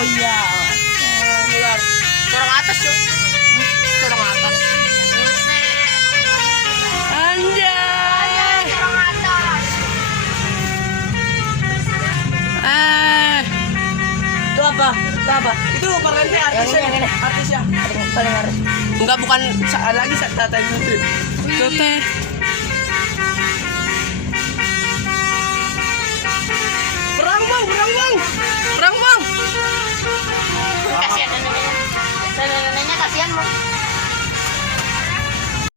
Oh iya. Ular. Corong atas, Cuk. Corong atas. Anjay. Itu apa? Itu apa? Itu parente artis Yang ini. artis ya. Paling harus. Enggak, bukan lagi tata itu. Itu teh. Perang, Bang, perang, Bang. Perang, Bang. Kasihan neneknya. Neneknya kasihan, Bang.